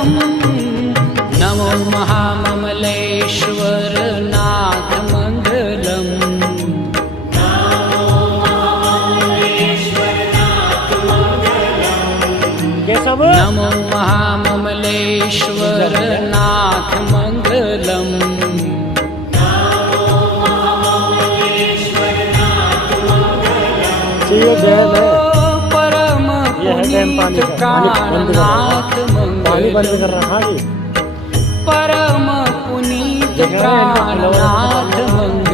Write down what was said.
मङ्गलम् नमो महाममलेश्वरनाथ मङ्गलम् नमो महाममलेश्वरनाथ मङ्गलम् परम पुनीत प्राणनाथ मङ्गलम् परम पुनीत प्राणनाथ मङ्गलम्